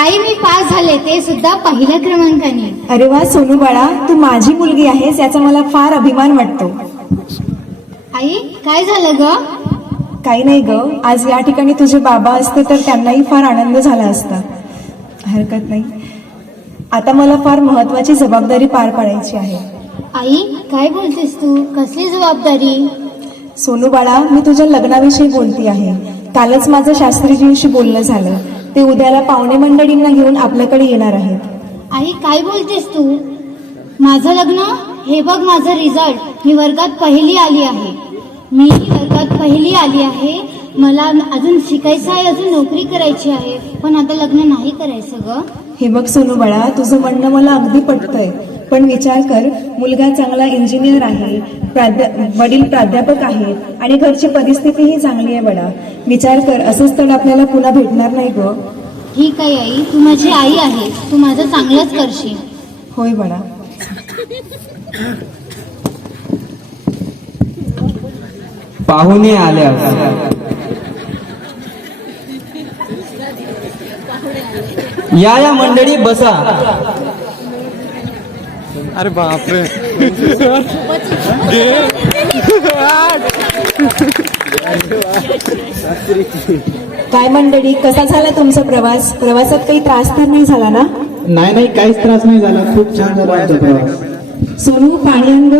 आई मी pass झाले ते सुद्धा पहिल्या क्रमांकाने. अरे वा सोनू बाळा तू माझी मुलगी आहेस याचा मला फार अभिमान वाटतो. आई काय झालं ग? काही नाही ग आज या ठिकाणी तुझे बाबा असते तर त्यांनाही फार आनंद झाला असता. हरकत नाही. आता मला फार महत्वाची जबाबदारी पार पाडायची आहे. आई काय बोलतेस तू? कसली जबाबदारी? सोनू बाळा मी तुझ्या लग्नाविषयी बोलती आहे. कालच माझं शास्त्रीजींशी बोलणं झालं. ते उद्याला पाहुणे मंडळींना घेऊन आपल्याकडे येणार आहेत. आई काय बोलतेस तू? माझं लग्न? हे बघ माझं रिझल्ट मी वर्गात पहिली आली आहे. मी वर्गात पहिली आली आहे. मला अजून शिकायचं आहे अजून नोकरी करायची आहे. पण आता लग्न नाही करायचं ग. हे बघ सोनू बाळा तुझं म्हणणं मला अगदी पटतंय. पण विचार कर मुलगा चांगला इंजिनियर आहे प्राध्या वडील प्राध्यापक आहेत आणि घरची परिस्थितीही चांगली आहे बडा. विचार कर असं स्थळ आपल्याला पुन्हा भेटणार नाही ग. ठीक आहे आई तू माझी आई आहे तू माझं चांगलंच करशील. होय बडा. पाहुणे आल्यास या या मंडळी बसा. अरे बापरे काय मंडळी कसा झाला तुमचा प्रवास? प्रवासात काही त्रास तर नाही झाला ना? नाही नाही काहीच त्रास नाही झाला. खूप छान झाला आमचा प्रवास. सोनू पाणी आण ग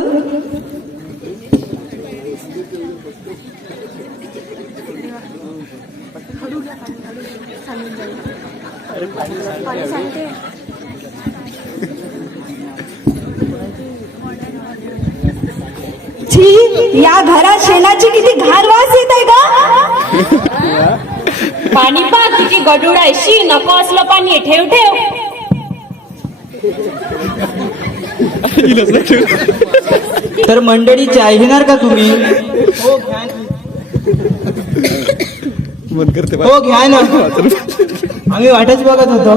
छी या घरात शेणाची किती घाण वास येत आहे का पाणी पा किती गडूळ आहे शी नको असलं पाणी. ठेव ठेव तर मंडळी चाय घेणार का तुम्ही मन करते बा. हो घ्या ना आम्ही वाटच बघत होतो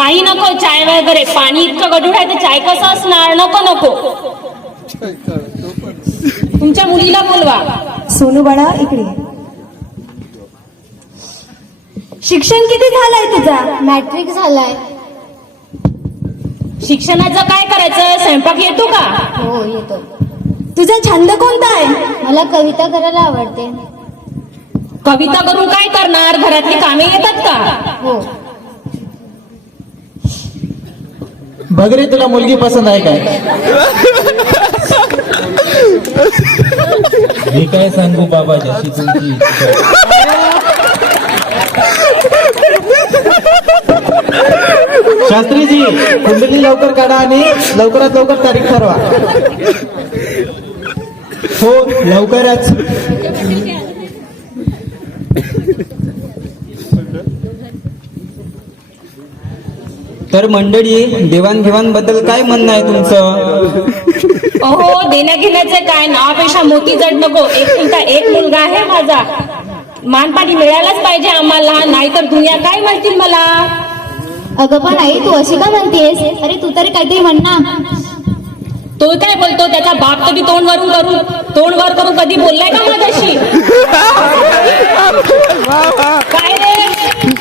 काही नको चाय वगैरे. पाणी इतकं गडूळ आहे तर चाय कसं असणार? नको नको. तुमच्या मुलीला बोलवा. सोनू बाळा इकडे. शिक्षण किती झालंय तुझा? मॅट्रिक झालाय. शिक्षणाचं काय करायचं? स्वयंपाक येतो का? हो येतो. तुझा छंद कोणता आहे? मला कविता करायला आवडते. कविता करून काय करणार? घरातली कामे येतात का? हो. बघ रे तुला मुलगी पसंत आहे काय? मी काय सांगू बाबा जशी तुमची शास्त्रीजी कुंडली लवकर काढा आणि लवकरात लवकर तारीख ठरवा. हो लवकरच. तर मंडळी देवाणघेवाणबद्दल काय म्हणणं आहे तुमचं? अहो देण्या घेण्याचे काय? नावापेक्षा मोती जड नको. एक तुमचा एक मुलगा आहे माझा. मानपाणी मिळायलाच पाहिजे आम्हाला. नाहीतर दुनिया काय म्हणतील मला? अगं पण आई तू अशी का म्हणतेस? अरे तू तरी काहीतरी म्हण ना. तो काय बोलतो? त्याचा बाप कधी तोंड वरून करून तोंड वर करून कधी बोललाय का माझ्याशी? काय रे?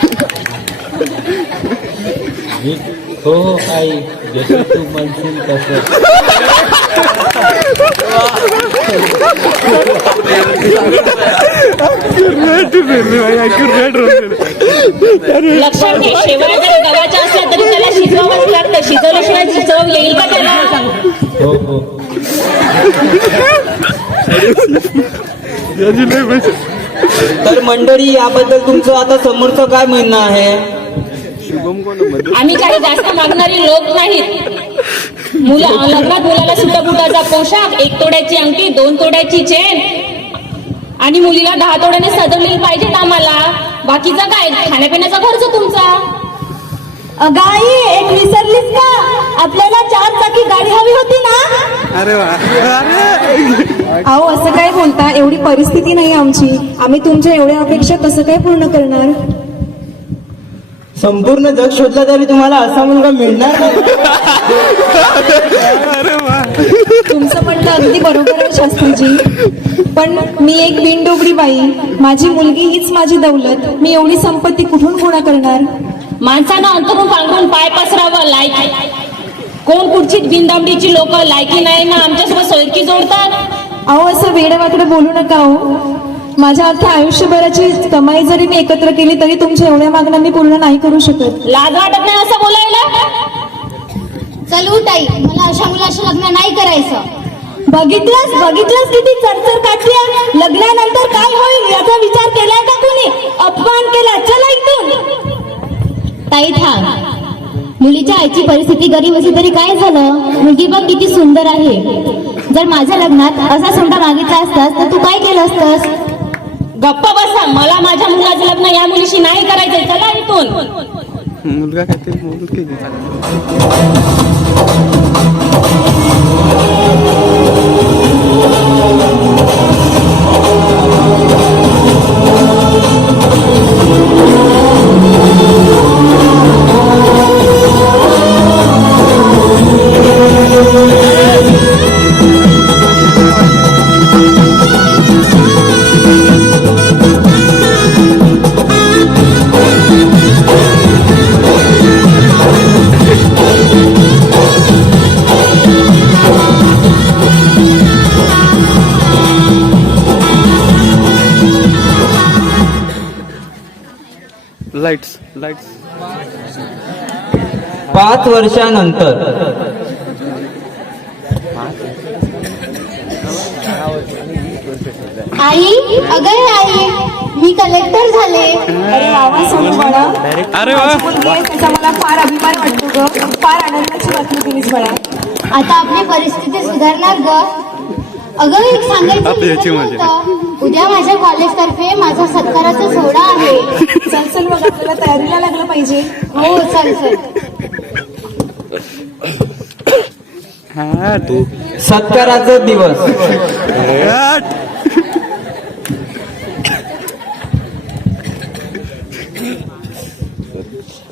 मी हो हो आई जशी तू म्हणशील तसं. लक्षात घे शेवया जरी गव्हाच्या असल्या तरी त्याला शिजवावंच लागतं. शिजवल्याशिवाय शिजव येईल का त्याला? हो हो. तर मंडळी याबद्दल तुमचं आता समोरचं काय म्हणणं आहे? आम्ही काही जास्त मागणारी लोक नाहीत. मुला लग्नात मुलाला सुद्धा बुटाचा पोशाख एक तोड्याची अंगठी दोन तोड्याची चेन. आणि मुलीला दहा तोड्याने सजवलेली पाहिजेत आम्हाला. बाकीचा काय? खाण्यापिण्याचा खर्च तुमचा. अगाई एक विसरलीस का? आपल्याला चार चाकी गाडी हवी होती ना? अरे वा. अरे. अहो असं काय बोलता? एवढी परिस्थिती नाही आमची. आम्ही तुमच्या एवढ्या अपेक्षा कसं काय पूर्ण करणार? संपूर्ण जग शोधलं तरी तुम्हाला असा मुलगा मिळणार नाही. तुमचं म्हणणं अगदी बरोबर आहे शास्त्रीजी. पण मी एक बिनडोगरी बाई. माझी मुलगी हीच माझी दौलत. मी एवढी संपत्ती कुठून गोळा करणार? माणसानं अंतरून पांघरून पाय पसरावं लायकी कोण कुठची बिनदामडीची लोक लायकी नाही ना? आमच्यासोबत सोयकी जोडतात. अहो असं वेडं वाकडं बोलू नका हो. माझ्या अख्ख्या आयुष्यभराची कमाई जरी मी एकत्र केली तरी तुमच्या एवढ्या मागण्या मी पूर्ण नाही करू शकत. लाज वाटत नाही असं बोलायला? चल उठाई मला अशा मुलाशी लग्न नाही करायचं. बघितलंस? बघितलंस किती चरचर काढली लग्नानंतर काय होईल याचा विचार केलाय का कुणी? अपमान केला चला इथून ताई थांब. मुलीच्या आईची परिस्थिती गरीब असली तरी काय झालं? मुलगी बघ किती सुंदर आहे. जर माझ्या लग्नात असा सोंडा मागितला असतास तर तू काय केलं असतंस? गप्प बसा. मला माझ्या मुलाचं लग्न या मुलीशी नाही करायचंय. चला इथून. मुलगा काहीतरी लाईट्स लाईट्स. पाच वर्षानंतर. आई अगं आई मी कलेक्टर झाले. अरे वा सोनू बाळा अरे वा. मुलगी आहे त्याचा मला फार अभिमान वाटतो ग. फार आनंदाची बातमी दिलीस मला. आता आपली परिस्थिती सुधारणार ग. अगं एक सांगायचं आपली याची विसरलं मजा. होतं. उद्या माझ्या कॉलेज तर्फे माझा सत्काराचा सोहळा आहे. चल चल मग आपल्याला तयारीला लागलं पाहिजे. हो चल चल. हा तू. सत्काराचा दिवस.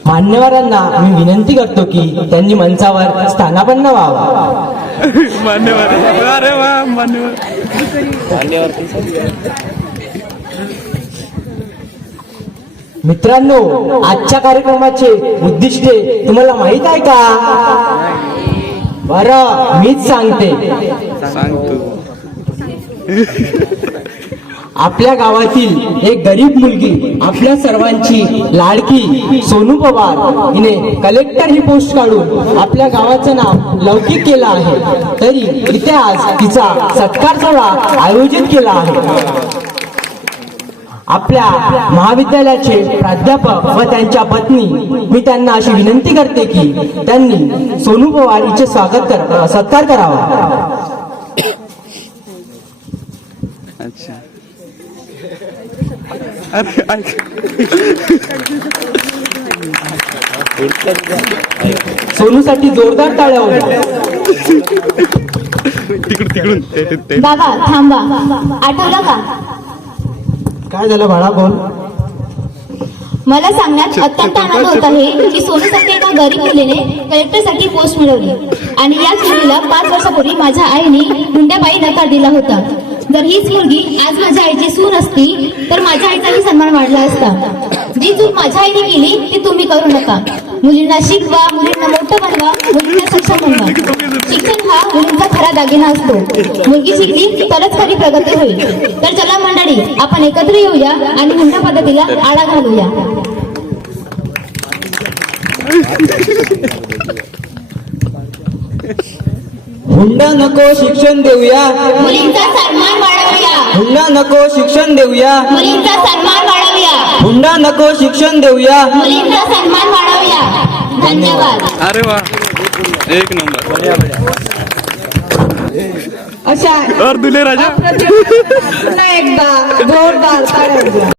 मान्यवरांना मी विनंती करतो की त्यांनी मंचावर स्थानापन्न व्हावा. मान्यवर अरे वा मान्यवर मित्रांनो आजच्या कार्यक्रमाचे उद्दिष्टे तुम्हाला माहीत आहे का? बरं मीच सांगते. सांगतो. आपल्या गावातील एक गरीब मुलगी आपल्या सर्वांची लाडकी सोनू पवार. हिने कलेक्टर ही पोस्ट काढून आपल्या गावाचं नाव लौकिक केलं आहे. तरी इथे आज तिचा सत्कार सोहळा आयोजित केला आहे. आपल्या महाविद्यालयाचे प्राध्यापक व त्यांच्या पत्नी मी त्यांना अशी विनंती करते की त्यांनी सोनू पवार हिचे स्वागत कर सत्कार करावा. अच्छा. सोनूसाठी जोरदार टाळ्या तिकडून तिकडून. बाबा थांबा. आठवलं का? काय झालं बाळा बोल. मला सांगण्यात अत्यंत आनंद होत आहे की सोनूसाठी एका गरीब मुलीने कलेक्टरसाठी पोस्ट मिळवली. आणि याच मुलीला पाच वर्षापूर्वी माझ्या आईने हुंड्याबाई नकार दिला होता. जर हीच मुलगी आज माझ्या आईची सून असती तर माझ्या आईचाही सन्मान वाढला असता. जी चूक माझ्या आईने केली ती तुम्ही करू नका. मुलींना शिकवा मुलींना मोठं बनवा मुलींना सक्षम बनवा. शिक्षण हा मुलींचा खरा दागिना असतो. मुलगी शिकली तरच खरी प्रगती होईल. तर चला मंडळी आपण एकत्र येऊया आणि हुंडा पद्धतीला आळा घालूया. हुंडा नको शिक्षण देऊया. मुलींचा सन्मान वाढवूया. हुंडा नको शिक्षण देऊया. मुलींचा सन्मान वाढवूया. हुंडा नको शिक्षण देऊया. मुलींचा सन्मान वाढवूया. धन्यवाद. अरे वा. एक नंबर. अशा और दुले राजा. पुन्हा एकदा जोरदार टाळ्या